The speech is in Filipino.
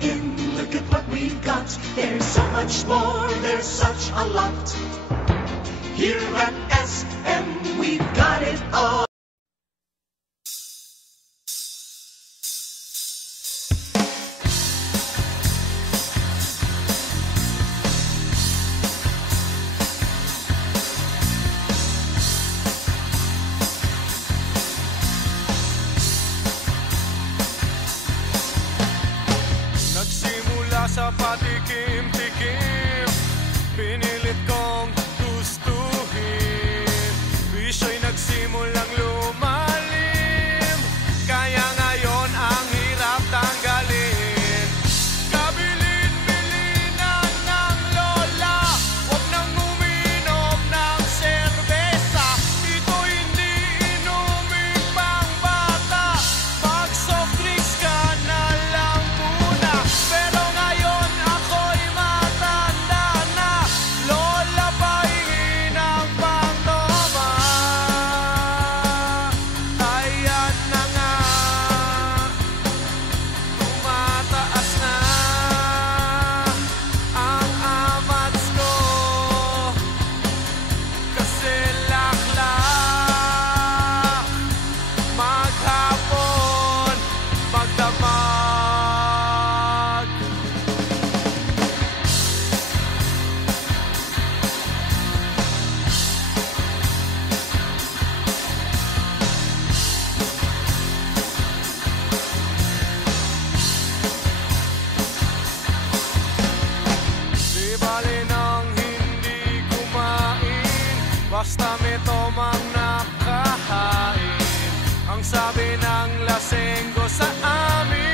in, look at what we've got. There's so much more, there's such a lot. Here at SM, we've got it all. Sa patikim-tikim, pinilit kong gustuhin. Bisyo'y nagsimulang lumalim, kaya ngayon ang hirap tanggalin. Kabilin-bilinan ng lola, huwag nang uminom ng serbesa. Ito hindi inuming pang bata, mag-soft drinks ka na lang muna. Pero basta may tomang nakahain, ang sabi ng lasenggo sa amin.